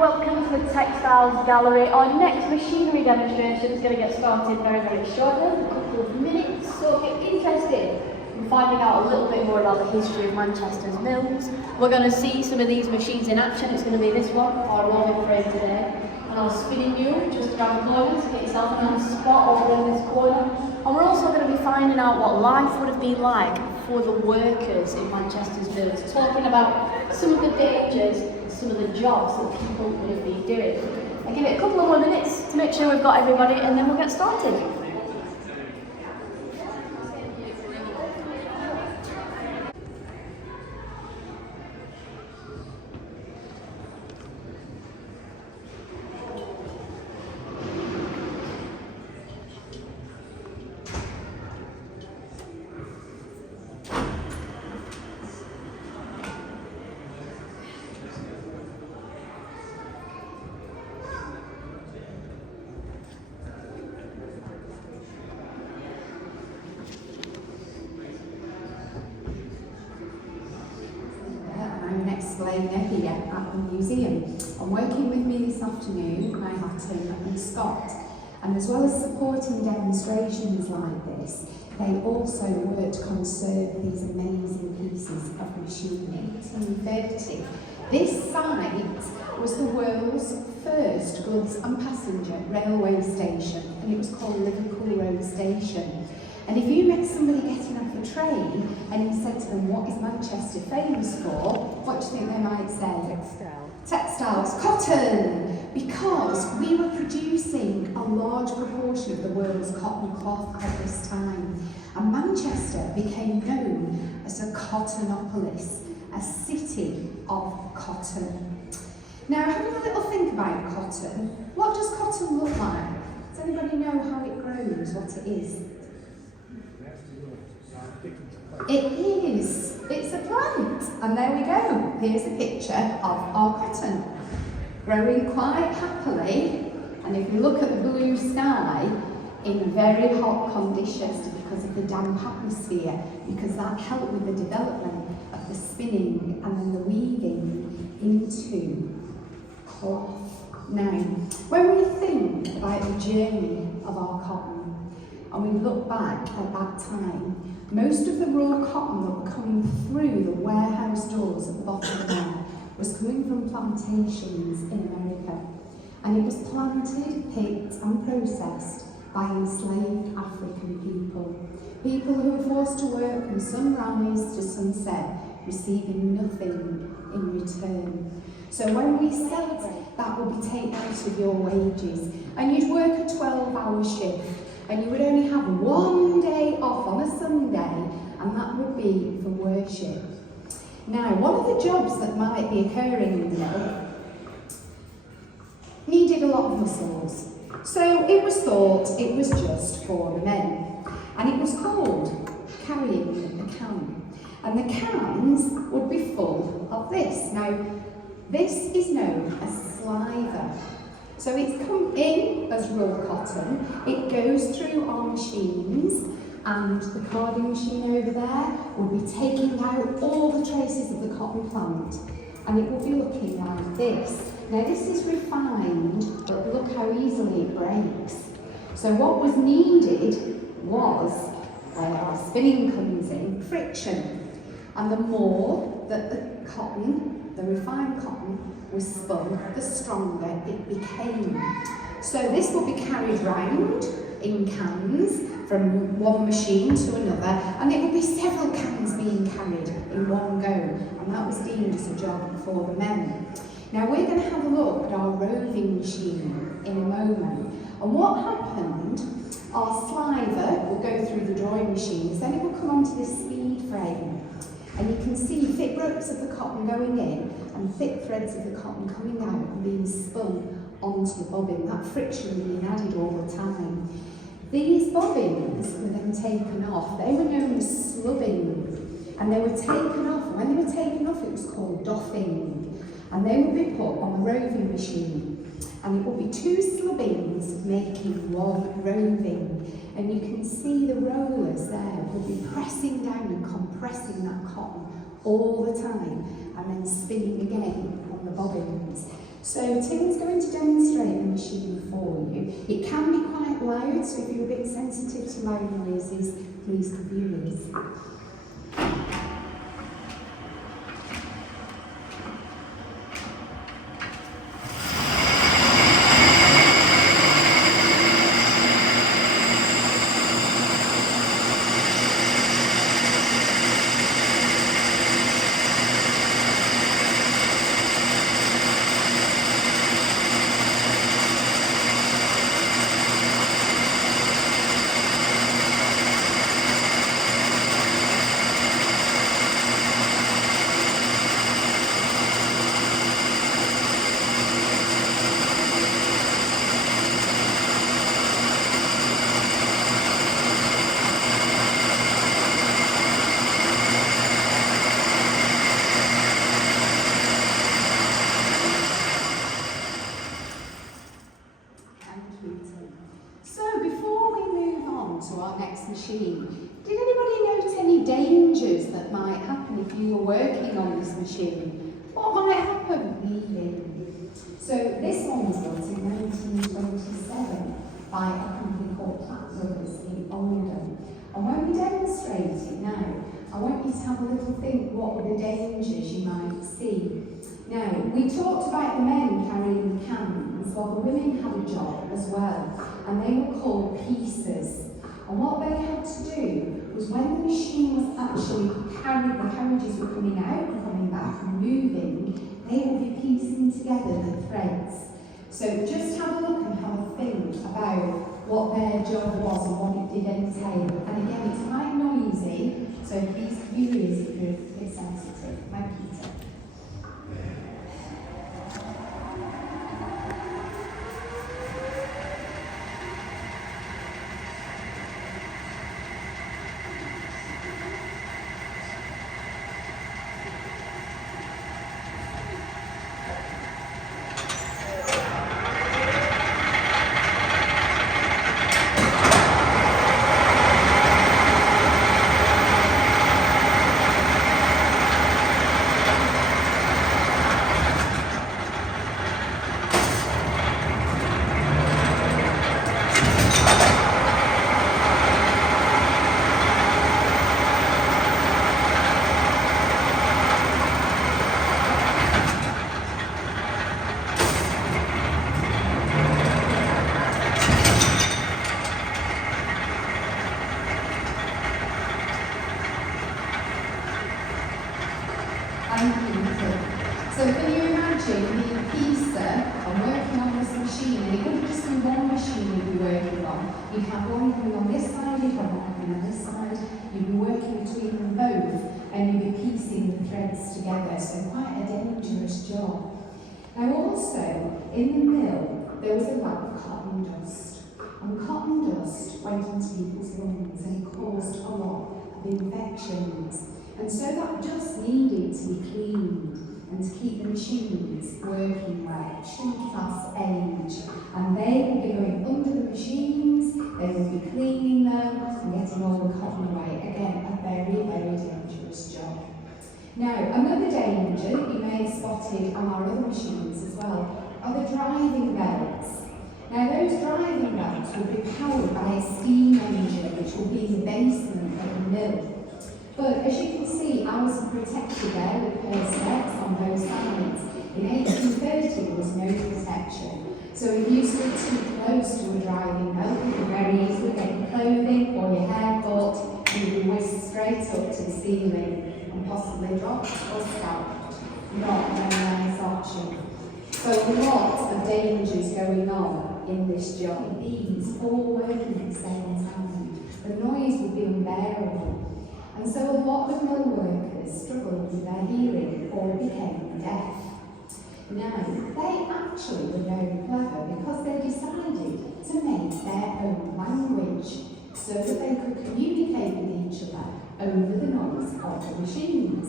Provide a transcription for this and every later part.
welcome to the Textiles Gallery. Our next machinery demonstration is going to get started very, very shortly, in a couple of minutes. So if you're interested in finding out a little bit more about the history of Manchester's mills, we're going to see some of these machines in action. It's going to be this one, our roving frame today, and our spinning mule just around the corner, so get yourself a nice spot over in this corner. And we're also going to be finding out what life would have been like for the workers in Manchester's mills, talking about some of the dangers, some of the jobs that people would have been doing. I'll give it a couple of more minutes to make sure we've got everybody, and then we'll get started. Explainer here at the museum. And working with me this afternoon, I have Tim and Scott. And as well as supporting demonstrations like this, they also work to conserve these amazing pieces of machinery. 1830. This site was the world's first goods and passenger railway station, and it was called Liverpool Road Station. And if you met somebody getting off a train and you said to them, what is Manchester famous for? What do you think they might say? Textiles. Cotton! Because we were producing a large proportion of the world's cotton cloth at this time. And Manchester became known as a cottonopolis, a city of cotton. Now, having a little think about cotton, what does cotton look like? Does anybody know how it grows, what it is? It is. It's a plant. And there we go. Here's a picture of our cotton. Growing quite happily. And if you look at the blue sky, in very hot conditions because of the damp atmosphere, because that helped with the development of the spinning and then the weaving into cloth. Now, when we think about the journey of our cotton, and we look back at that time, most of the raw cotton that were coming through the warehouse doors at the bottom there was coming from plantations in America. And it was planted, picked and processed by enslaved African people. People who were forced to work from sunrise to sunset, receiving nothing in return. So when we said that would be taken out of your wages, and you'd work a 12-hour shift, and you would only have one day off on a Sunday, and that would be for worship. Now, one of the jobs that might be occurring in the mill needed a lot of muscles. So it was thought it was just for the men. And it was called carrying the can. And the cans would be full of this. Now, this is known as sliver. So it's come in as raw cotton, it goes through our machines, and the carding machine over there will be taking out all the traces of the cotton plant, and it will be looking like this. Now this is refined, but look how easily it breaks. So what was needed was, where our spinning comes in, friction. And the more that the cotton, the refined cotton, was spun, the stronger it became. So this will be carried round in cans from one machine to another, and it will be several cans being carried in one go, and that was deemed as a job for the men. Now we're going to have a look at our roving machine in a moment, and what happened, our sliver will go through the drawing machines, then it will come onto this speed frame, and you can see thick ropes of the cotton going in and thick threads of the cotton coming out and being spun onto the bobbin, that friction being added all the time. These bobbins were then taken off. They were known as slubbing, and they were taken off. When they were taken off, it was called doffing, and they would be put on the roving machine, and it would be two slubbings making one roving. And you can see the rollers there would be pressing down and compressing that cotton all the time, and then spinning again on the bobbins. So Tim's going to demonstrate the machine for you. It can be quite loud, so if you're a bit sensitive to loud noises, please cover your ears. So before we move on to our next machine, did anybody note any dangers that might happen if you were working on this machine? What might happen? So this one was built in 1927 by a company called Platt Brothers in Oldham. And when we demonstrate it now, I want you to have a little think what were the dangers you might see. Now, we talked about the men carrying the cans, well the women had a job as well, and they were called piecers. And what they had to do was when the machine was actually carried, the carriages were coming out and coming back and moving, they would be piecing together the threads. So just have a look and have a think about what their job was and what it did entail. And again, it's quite noisy, so please cover your ears if you're a bit sensitive. Thank you, Peter. So can you imagine being a piecer and working on this machine? And it wouldn't just be one machine you'd be working on. You'd have one coming on this side, you'd have one coming on this side, you'd be working between them both, and you'd be piecing the threads together. So quite a dangerous job. Now also, in the mill, there was a lot of cotton dust. And cotton dust went into people's lungs and it caused a lot of infections. And so that dust needed to be cleaned and to keep the machines working well. It shouldn't pass age. And they would be going under the machines, they would be cleaning them and getting all the cotton away. Again, a very, very dangerous job. Now, another danger that you may have spotted on our other machines as well are the driving belts. Now, those driving belts will be powered by a steam engine which will be in the basement of the mill. But as you can see, ours are protected there with perspex on both sides. In 1830, there was no protection. So if you stood too close to a driving belt, you could very easily get your clothing or your hair caught, and you'd be whisked straight up to the ceiling and possibly dropped or scalped. Not a very nice option. So a lot of dangers going on in this job. These all working at the same time. The noise would be unbearable. And so a lot of mill workers struggled with their hearing or became deaf. Now, they actually were very clever because they decided to make their own language so that they could communicate with each other over the noise of the machines.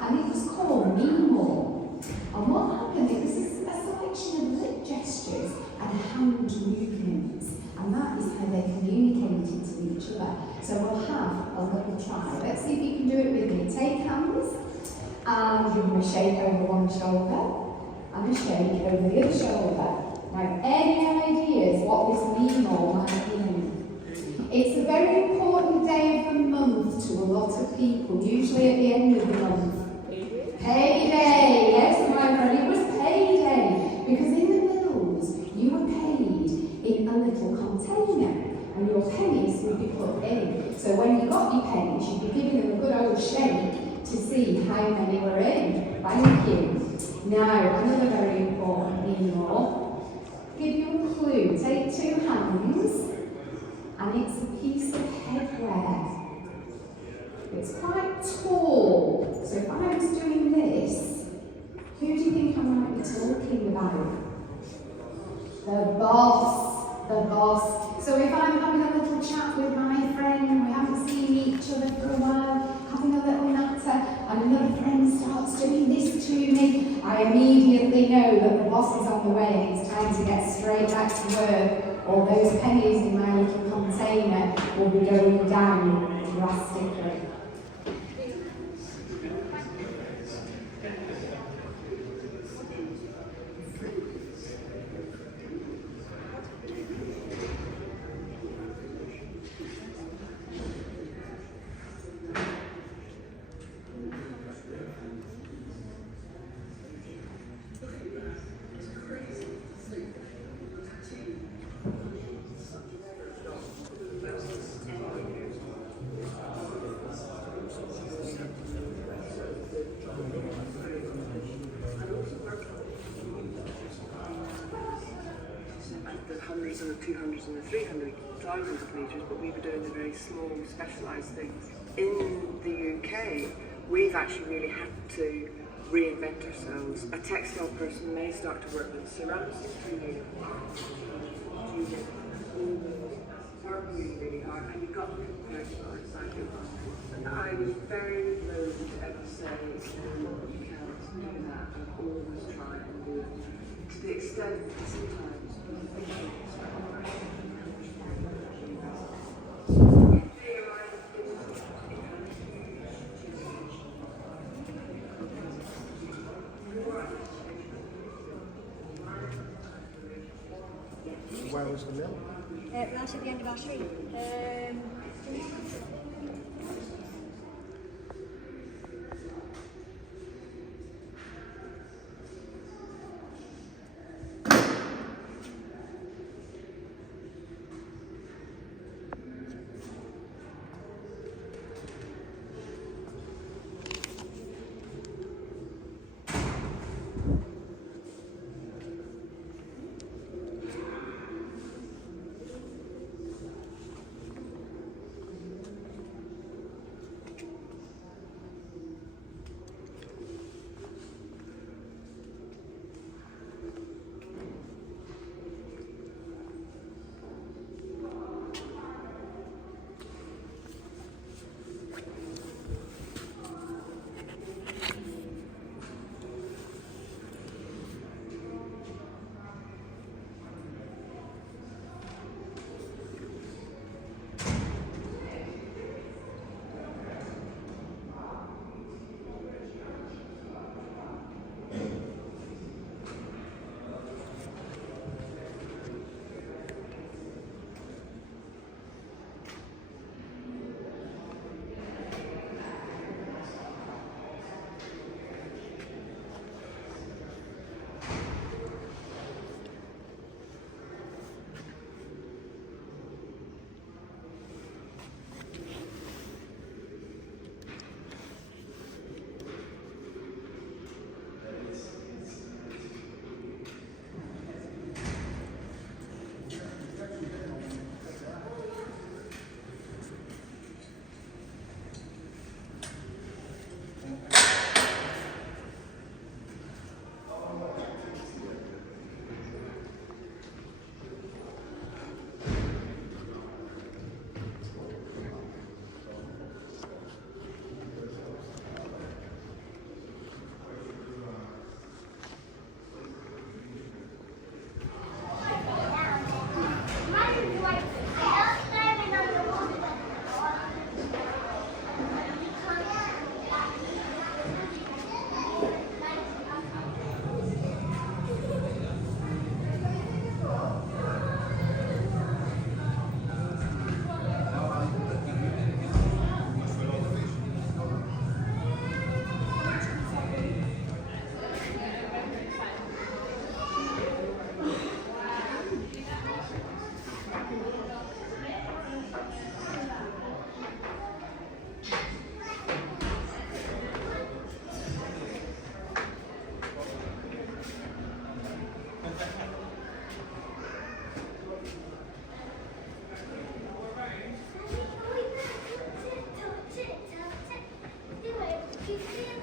And it was called Meemaw. And what happened, it was a selection of lip gestures and hand movements. And that is how they communicated to each other. So we'll have a little try. Let's see if you can do it with me. Take hands and give them a shake over one shoulder. and a shake over the other shoulder. Now, any ideas what this mean or might mean? It's a very important day of the month to a lot of people, usually at the end of the month. Payday! Yes, my friend, it was payday, because in the mills you were paid in a little container, and your pennies would be put in. So when you got your pennies, you'd be giving them a good old shake to see how many were in. Thank you. Now, another very important meal. Give you a clue. Take two hands, and it's a piece of headwear. It's quite tall, so if I was doing this, who do you think I might be talking about? The boss, the boss. So if I'm having a little chat with my friend, we haven't seen each other for a while, having a little natter, and another friend starts doing this to me, I immediately know that the boss is on the way and it's time to get straight back to work, or those pennies in my little container will be going down drastically. The hundreds and the 200s and the 300 thousands of metres, but we were doing the very small, specialised things. In the UK, we've actually really had to reinvent ourselves. A textile person may start to work with ceramics in 2 years. Work really, really hard, and you've got to compare to our side. And I was very loath to ever say, you can't do that, and always try and do it. To the extent that sometimes where was the mill? Right at the end of our street. She's